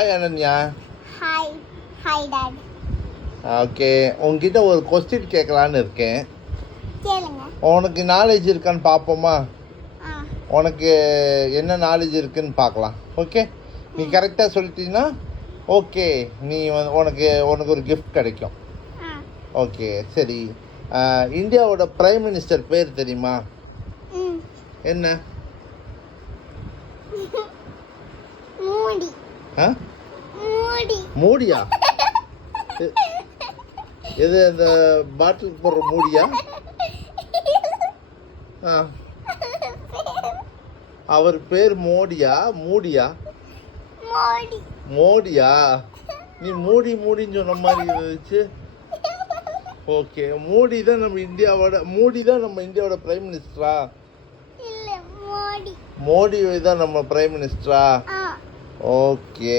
Hi Ananya. Hi hi dad. Okay, உங்ககிட்ட ஒரு question கேட்கலான்னு இருக்கேன். கேளுங்க. உனக்கு நாலேஜ் இருக்கான்னு பார்ப்போமா? ஆ உனக்கு என்ன நாலேஜ் இருக்குன்னு பார்க்கலாம். ஓகே, நீ கரெக்டாக சொல்லிட்டீங்கன்னா ஓகே, நீ உனக்கு ஒரு கிஃப்ட் கிடைக்கும். ஆ ஓகே சரி. இந்தியாவோட பிரைம் மினிஸ்டர் பேர் தெரியுமா? ம் என்ன? மூடி. ஆ மூடி. மூடியா? எது அந்த பாட்டிலுக்கு போடுற மூடியா? ஆ, அவர் பேர் மோடியா மூடியா? மூடி. மோடியா? நீ மூடின்னு சொன்ன மாதிரி இருந்துச்சு. ஓகே, மூடி தான் நம்ம இந்தியாவோட பிரைம் மினிஸ்டரா? இல்ல மூடி. மோடி தான் நம்ம பிரைம் மினிஸ்டரா? ஆ ஓகே.